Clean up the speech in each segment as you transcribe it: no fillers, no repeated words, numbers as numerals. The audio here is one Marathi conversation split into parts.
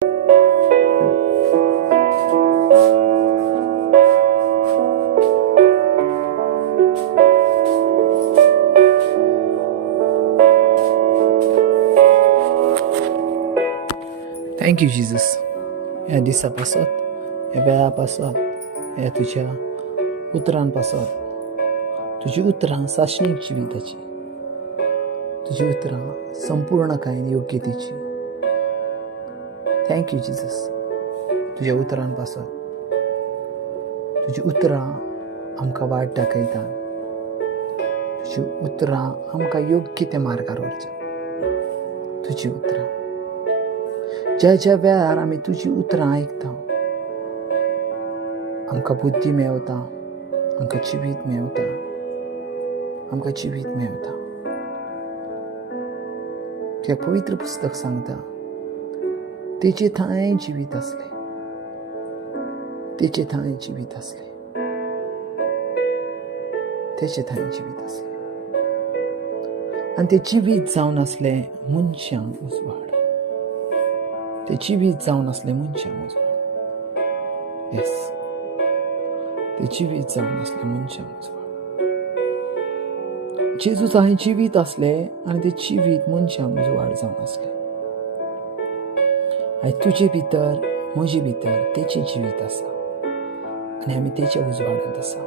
थँक्यू जीसस, या दिसापासून, या वेळापासून, या तुझ्या उतरांपासून. तुझी उतरां साशणीक जिविताची, तुझी उतरां संपूर्ण काय योग्यतेची. थँक्यू जीसस, तुझ्या उतरांपासून. तुझी उतरां आमकां वाट दाखयता, तुझी उतरां आमकां योग्य त्या मार्गार व्हरच्या. तुझी उतरां ज्या ज्या वेळार आमी तुजी उतरां आयकता, आमकां बुद्धी मेळता, आमकां जिवीत मेळता, आमकां जिवीत मेळता. ते पवित्र पुस्तक सांगता, तेचे थंय जिवीत असले, तेचे थंय जिवीत असले, तेचे थंय जिवीत असले. आनी ते जिवीत जावन असले मनशांक उजवाड. ते जिवीत जावन असले मनशांक उजवाड. येस, ते जिवीत जावन असले मनशांक उजवाड. जेजू थंय जिवीत असले आनी ते जिवीत मनशांक उजवाड जावन असले. आयज तुजे भितर, म्हजे भितर तेचे जिवीत आसा आनी आमी तेच्या उजवाडांत आसा.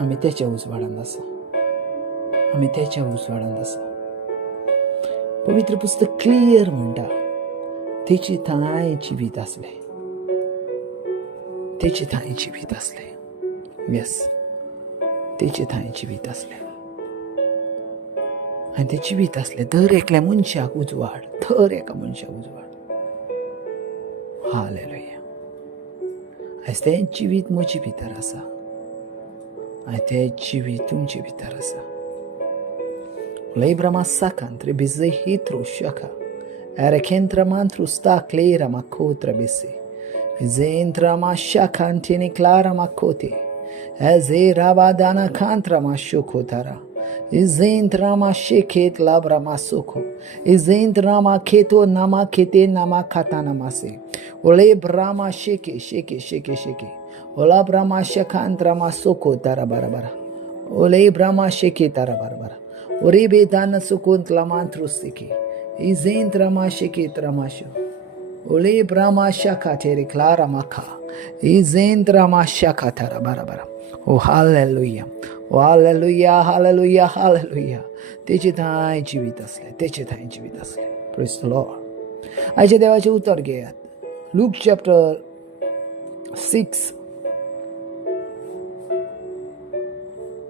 आमी तेच्या उजवाडांत आसा. आमी तेच्या उजवाडांत आसा. पवित्र पुस्तक क्लियर म्हणटा, तेचे थंय जिवीत असले, तेचे थंय जिवीत असले. येस, तेचे थंय जिवीत असले आनी ते जिवीत असले दर एकल्या मनशाक उजवाड, दर एका मनशाक उजवाड. हालेलुया. आयज तें जिवीत म्हजे भितर आसा, आयज तें जिवीत तुमचे भितर आसा. Lebra massacre bizehitro shaka. Erekentra mantru sta clera macotra bese. Zentra mashaka antini clara macote. Ezera badana cantra mashokotara. Izentra masheket labra masoko. Izentra maketo namakete namakata namase. Ole brama sheke sheke sheke sheke. Ola brama shakantra masoko tarabarabara. Ole brama sheke tarabarabara. Oribe dana sukun tlamantrustiki. Izentra mashiki tramashu. Ole brahma shaka tere clara maka. Izentra mashaka tara barabara. Oh hallelujah. Oh hallelujah, hallelujah, hallelujah. तेचे थंय जिवीत असले, तेचे थंय जिवीत असले. Praise the Lord. आयचे देवाचे उतर घेयात. Luke chapter 6.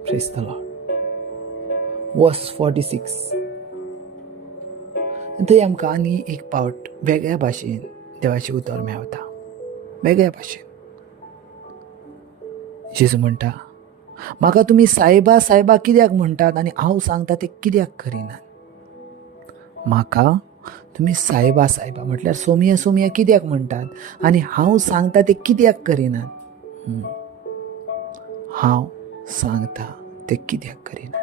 Praise the Lord. Verse 46. थंय आमकां आनी एक पावट वेगळ्या भाशेन देवाचें उतर मेळटा, वेगळ्या भाशेन. जेजू म्हणटा, म्हाका तुमी सायबा सायबा कित्याक म्हणटात आनी हांव सांगता तें कित्याक करिनात. म्हाका तुमी सायबा सायबा म्हटल्यार सोमया सोमया कित्याक म्हणटात आनी हांव सांगता तें कित्याक करिनात. हांव सांगता तें कित्याक करिनात.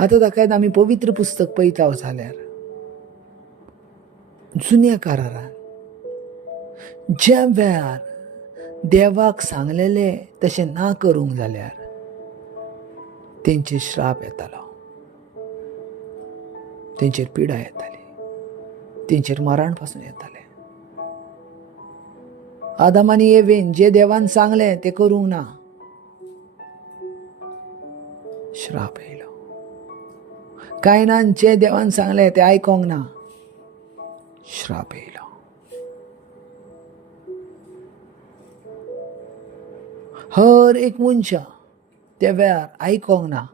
आतां ताकाय आमी पवित्र पुस्तक पळयता जाल्यार जुन्या कारारान ज्या वेळार देवाक सांगलेले तशें ना करूंक जाल्यार तेंचेर श्राप येतालो, तेंचेर पिडा येताली, तेंचेर मरण पासून येतालें. आदाम आनी एवेन जे देवान सांगलें तें करूंक ना, श्राप येयलो. कायनान जे देवान सांगलें तें आयकोंक ना, श्राप येयलो. हर एक मनशा त्या वेळार आयकोंक ना,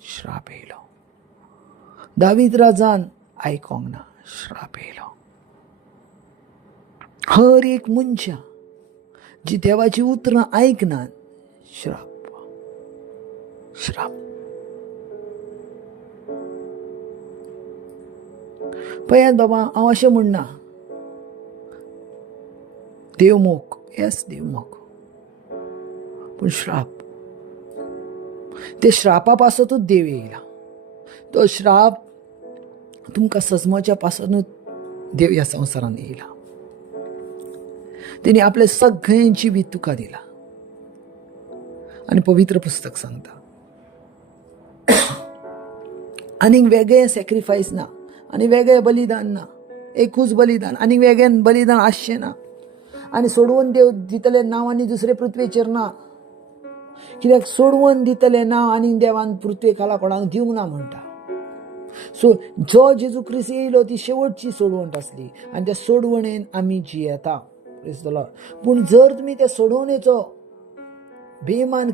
श्राप येयलो. दावीद राजान आयकोंक ना, श्राप येयलो. हर एक मनशा जी देवाची उतरां आयकनात, श्राप, श्राप. पळयात बाबा, हांव अशें म्हणना देव मोग, येस देव मोग, पूण श्राप, ते श्रापा पासतूच देव येयला. तो श्राप तुमकां सजमोच्या पासूनच देव ह्या संवसारान येयला. तेणी आपले सगळें जिवीत तुका दिला. आनी पवित्र पुस्तक सांगता आनीक वेगळें सॅक्रिफायस ना, आनी वेगळें बलिदान ना, एकूच बलिदान, आनी वेगळें बलिदान आसचें ना. आनी सोडवून देव दितले नांव आनी दुसरे पृथ्वेचेर ना. कित्याक सोडवून दितले नांव आनी देवान पृथ्वे खाला कोणाक दिवंक ना म्हणटा. सो जो जेजू क्रिस्त येयलो ती शेवटची सोडवण आसली आनी त्या सोडवणेन आमी जियेता. Praise the Lord. पूण जर तुमी त्या सोडवणेचो बेमान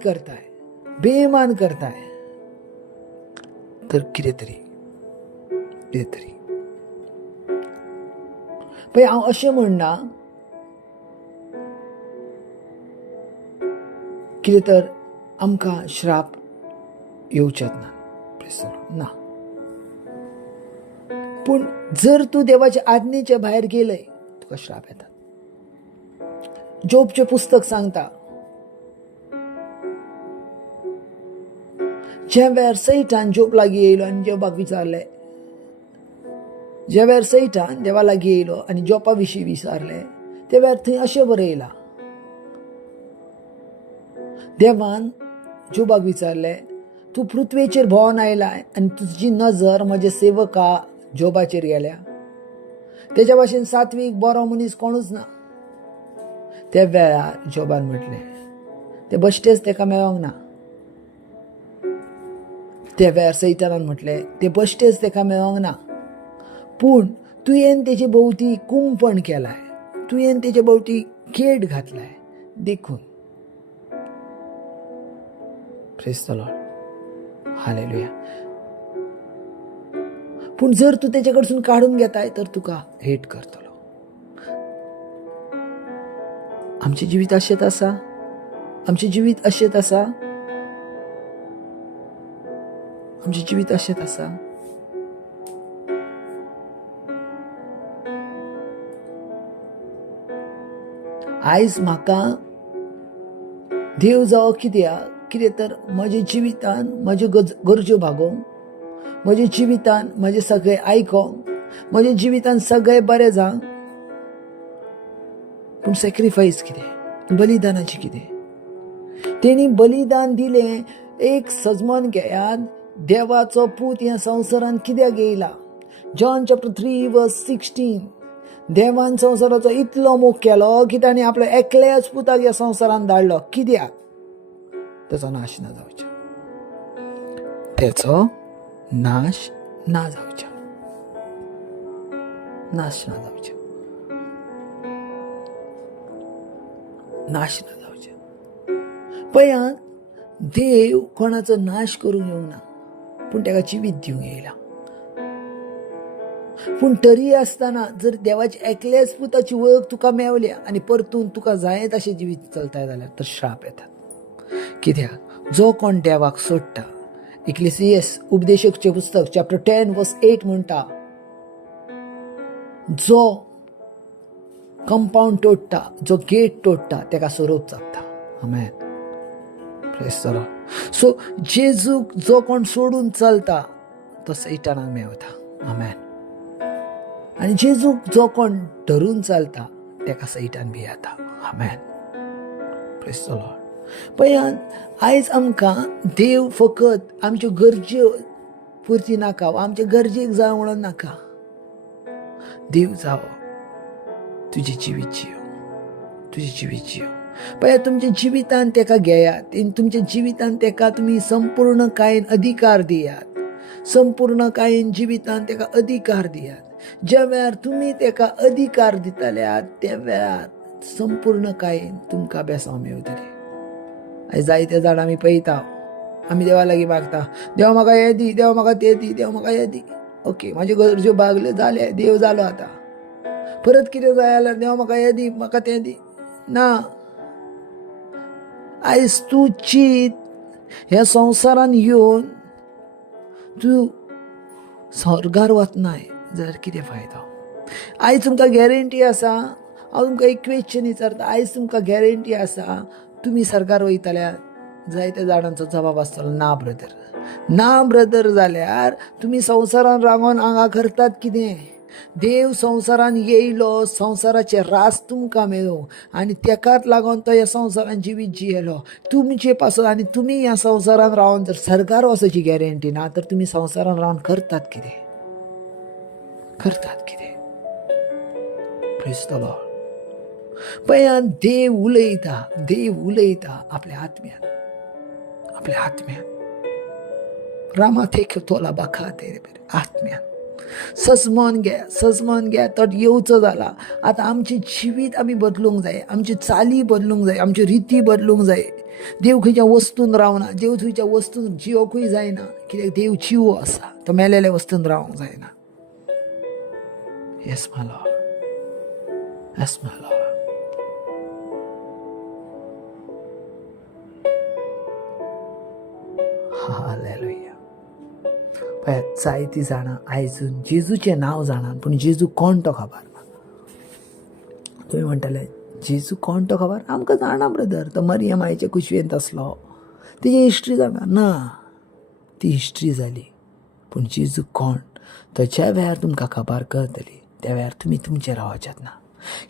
करताय तर कितें तरी पळय, हांव अशें म्हणना कितें तर आमकां श्राप येवचेच ना. Praise the Lord. ना. पूण जर तूं देवाच्या आज्ञेच्या भायर गेलय तुका श्राप येता. जोबचें पुस्तक सांगता ज्या वेळार सैतान जोब लागीं येयलो आनी जोबाक विचारलें, ज्या वेळार सैतान देवा लागीं येयलो आनी जोबा विशीं विचारलें, त्या वेळार थंय अशें बरयलां, देवान जोबाक विचारलें, तूं पृथ्वेचेर भोंवन आयलाय आनी तुजी नजर म्हज्या सेवका जोबाचेर गेल्या. तेज्या भाशेन सात्वीक बरो मनीस कोणूच ना. त्या वेळार जोबान म्हटलें ते बश्टेच तेका मेळोंक ना. त्या वेळार सैतानान म्हटलें ते बश्टेच तेका मेळोंक ना, पूण तुवें तेजे भोवती कुंपण केलाय, तुवें तेजे भोवती खेड घातलाय देखून. Praise the Lord. हालेलुया. पूण जर तूं तेजे कडसून काडून घेताय तर तुका हेट करतलो. आमचें जिवीत अशेंच आसा. आमचें जिवीत अशेंच आसा. आमचें जिवीत अशेंच आसा. आयज म्हाका देव जावो कितें तर म्हज्या जिवितान म्हज्यो गरज्यो भागोवंक, म्हज्या जिवितान म्हजें सगळें आयकोंक, म्हज्या जिवितान सगळें बरें जावंक. पूण सॅक्रिफायस कितें, बलिदानाचें कितें? तेणी बलिदान दिलें. एक सजमन घेयात, देवाचो पूत ह्या संवसारान कित्याक येयला? John chapter 3:16. देवान संवसाराचो इतलो मोग केलो की ताणें आपलो एकल्याच पुताक ह्या संवसारान धाडलो. कित्याक? तेचो नाश ना जावचो. तेचो नाश ना जावचो. नाश ना जावचो. नाश ना जावचो. पळयात, देव कोणाचो नाश करूंक येवंक ना, पूण ताका जिवीत दिवंक येयला. पूण तरी आसतना जर देवाच्या एकल्याच पुताची वळख तुका मेवल्या आनी परतून तुका जाय तशें जिवीत चलताय जाल्यार तर श्राप येता. कित्याक? जो कोण देवाक सोडटा, इक्लेसियस उपदेशकचें पुस्तक चॅप्टर 10:8 म्हणटा, जो कंपाऊंड तोडटा, जो गेट तोडटा तेका सोरोप जाता. आमेन. Praise the Lord. सो जेजूक जो कोण सोडून चलता तो सैतानाक मेवता. आमेन. आनी जेजूक जो कोण धरून चलता तेका सैतान भियेता. आमेन. Praise the Lord. पळयात, आयज आमकां देव फकत आमच्यो गरज्यो पुर्ती नाका, आमचे गरजेक जाय म्हणून नाका. देव जावो तुजें जिवीत जियो, तुजें जिवीत जियो. पळयात, तुमच्या जिवितान तेका घेयात, तुमच्या जिवितान तेका तुमी संपूर्ण कायेन अधिकार दियात. संपूर्ण कायेन जिवितान तेका अधिकार दियात. ज्या वेळार तुमी तेका अधिकार दितल्यात त्या वेळार संपूर्ण कायेन तुमकां बेसांव मेवतली. आयज जायते जाण आमी पळयता, आमी देवा लागीं मागता, देव म्हाका हें दी, देव म्हाका तें दी, देव म्हाका हें दी. ओके, म्हाज्यो गरज्यो भागल्यो, जाले, देव जालो. आतां परत कितें जाय जाल्यार देव म्हाका हें दी, म्हाका तें दी. ना. आयज तूं चित ह्या संवसारान येवन तूं स्वर्गार वचनाय जाल्यार कितें फायदो? आयज तुमकां गॅरंटी आसा, हांव तुमकां एक क्वेश्चन विचारता, आयज तुमकां गॅरंटी आसा तुमी स्वर्गार वयतल्यात? जायत्या जाणांचो जबाब आसतलो ना ब्रदर जाल्यार तुम्ही संवसारान रावून हांगा करतात कितें? देव संवसारान येयलो संवसाराचे रास तुमकां मेळो आनी तेकाच लागून तो ह्या संवसारान जिवीत जियेलो तुमचे पासून आनी तुमी ह्या संवसारान रावन जर सरकार वचपाची गॅरंटी ना तर तुमी संवसारान रावन करतात कितें? Praise the Lord. पळयात देव उलयता आपल्या आत्म्यान रामा थेक तोला बाखा तेरे आत्म्यान सजमोन घ्या तो येवचो जाला. आता आमचे जिवीत आमी बदलूंक जाय, आमची चाली बदलूंक जाय, आमची रिती बदलूंक जाय. देव खंयच्या वस्तून रावना, देव थंयच्या वस्तून जिवोकूय जायना, कित्याक देव जिवो आसा, तो मेलेल्या वस्तून रावंक जायना. येस माय लॉर्ड. हालेलुया. पळयात जायतीं जाणां आयजून जेजूचें नांव जाणात पूण जेजू कोण तो खबर ना. तुमी म्हणटले जेजू कोण तो खबर? आमकां जाणा ब्रदर, तो मरियम आईच्या कुशवेंत आसलो, तेजी हिस्ट्री जाणा ना. ती हिस्ट्री जाली पूण जेजू कोण तो ज्या वेळार तुमकां खबर कळटली त्या वेळार तुमी तुमचें रावच्यात ना.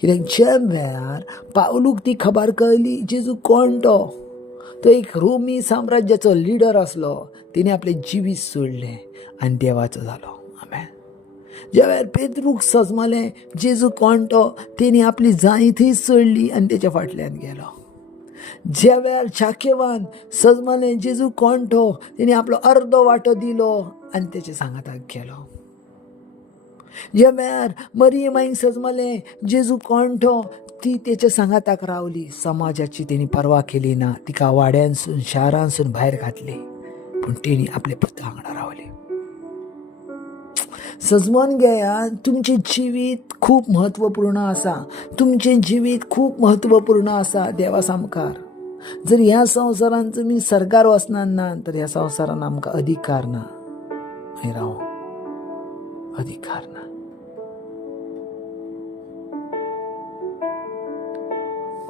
कित्याक ज्या वेळार पावलूक ती खबर कळली जेजू कोण तो एक रोमी साम्राज्याचो लिडर आसलो, तिने आपले जिवीत सोडलें आनी देवाचो जालो. आमेन. ज्या वेळार पेद्रूक सजमलें जेजू कोण तो, तेणी आपली जाय थंय सोडली आनी तेच्या फाटल्यान गेलो. ज्या वेळार चाकेवान सजमलें जेजू कोण तो, तेणी आपलो अर्दो वांटो दिलो आनी तेच्या सांगाताक गेलो. ज्या वेळार मरियमाईक सजमलें जेजू कोण तो, ती तेच्या सांगाताक रावली. समाजाची तेणी पर्वा केली ना, तिका वाड्यांसून शारांसून भायर घातली पूण तेणी आपले पुता वांगडा रावली. सजमोन घेया, तुमचें जिवीत खूब म्हत्वपूर्ण आसा. तुमचें जिवीत खूब म्हत्वपूर्ण आसा देवा सामकार. जर ह्या संवसारान तुमी सरकार वचना ना तर ह्या संवसारान आमकां अधिकार ना, खंय रावंक अधिकार ना.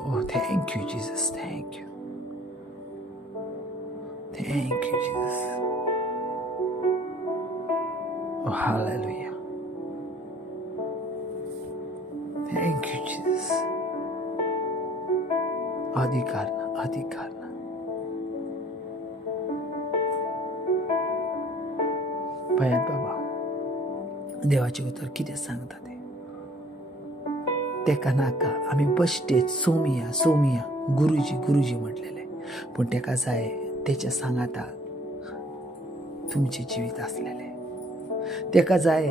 Oh, thank you, Jesus. Thank you, Jesus. Oh, hallelujah. Thank you, Jesus. अधिकार ना. पळयात बाबा, देवाचे उतर कितें सांगता तेका नाका आमी बश्टेच सोमिया गुरुजी म्हटलेले, पूण तेका जाय तेच्या सांगाताक तुमचे जिवीत आसलेले. तेका जाय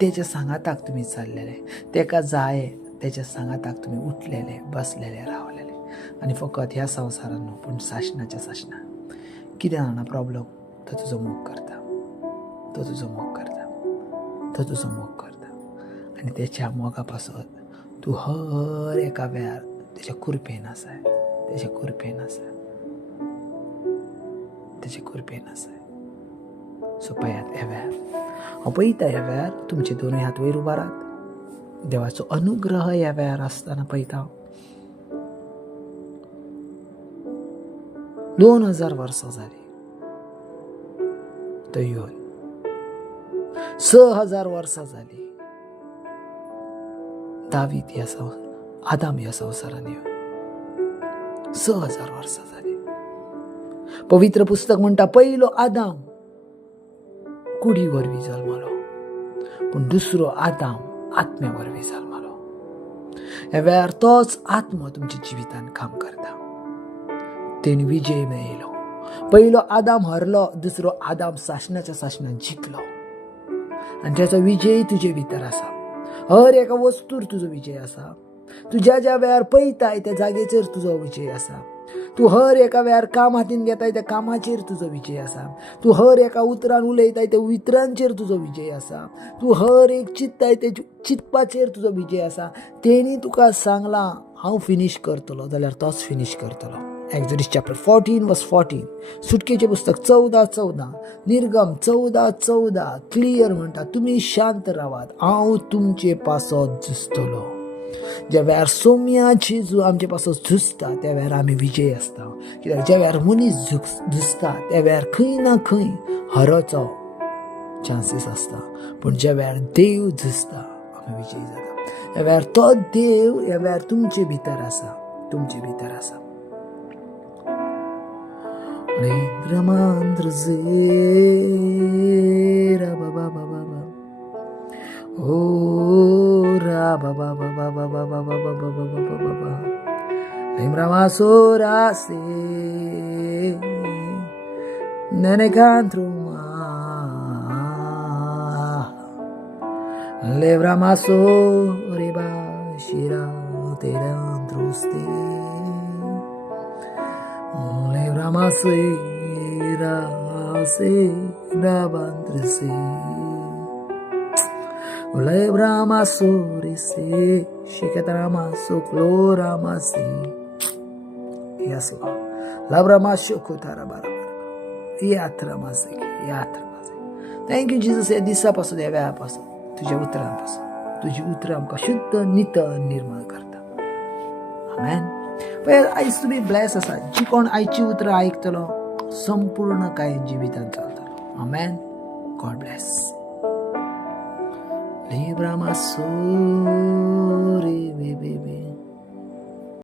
तेच्या सांगाताक तुमी चल्लेले. तेका जाय तेच्या सांगाताक तुमी उठलेले, बसलेले, रावलेले. आनी फकत ह्या संवसारान न्हू पूण साशना कितें जाणा प्रॉब्लेम, तो तुजो मोग करता आनी तेच्या मोगा पासून तूं हर एका वेळार तेच्या कुरपेन आसाय. सो पळयात ह्या वेळार हांव पळयता, ह्या वेळार तुमचे दोनूय हात वयर उबारात. देवाचो अनुग्रह ह्या वेळार आसतना पळयता. 2000 वर्सां जाली तो येवन, 6000 वर्सां जाली दावीद आदाम ह्या संवसारान येवन. 6000 वर्सां जाली. पवित्र पुस्तक म्हणटा पयलो आदाम कुडी वरवीं जल्मलो पूण दुसरो आदाम आत्म्या वरवीं जल्मलो. ह्या वेळार तोच आत्मो तुमच्या जिवितान काम करता. तेणी विजय मेळयलो. पयलो आदाम हरलो, दुसरो आदाम साशनान जिखलो आनी त्याचो विजय तुजे भितर आसा. हर एका वस्तूर तुजो विजय आसा. तूं ज्या वेळार पळयताय त्या जागेचेर तुजो विजय आसा. तूं हर एका वेळार काम हातीन घेताय त्या कामाचेर तुजो विजय आसा. तूं हर एका उतरान उलयताय त्या उतरांचेर तुजो विजय आसा. तूं हर एक चिंतताय त्या चिंतपाचेर तुजो विजय आसा. तेणी तुका सांगलां हांव फिनीश करतलो जाल्यार तोच फिनीश करतलो. एक्झोडस चॅप्टर 14:14, सुटकेचे पुस्तक 14:14, निर्गम 14:14 क्लियर म्हणटा, तुमी शांत रावात, हांव तुमचे पासत दिसतलो. ज्या वेळार सौम्याची आमचे पासून झुजता त्या वेळार आमी विजय आसता. कित्याक ज्या वेळार मनीस झुजता त्या वेळार खंय ना खंय हरोचो चान्सीस आसता. पूण ज्या वेळार देव झुजता आमी विजयी जाता. ह्या वेळार तो देव ह्या वेळार तुमचे भितर आसा, तुमचे भितर आसा. O ra ba ba ba ba ba ba ba ba ba ba ba ba ba ba. Lembrama sora se nene cantruma. Lembrama soriba shira terandruste. Lembrama sera se nabantrese. Lebrama sorisi, shiketarama suklorama si. Yes, Lord. Labrama shukutara. Yatramasik. Thank you, Jesus. या दिसापासून या वेळापासून तुझ्या उतरांपासून तुझी उतर आमकां शुद्ध नित निर्मळ करता. आमेन. पण आयज तुमी ब्लेस आसा. जी कोण आयची उतरां आयकतलो संपूर्ण काय जिवितांत चलतलो. आमेन. God bless. Libra masuri bebe.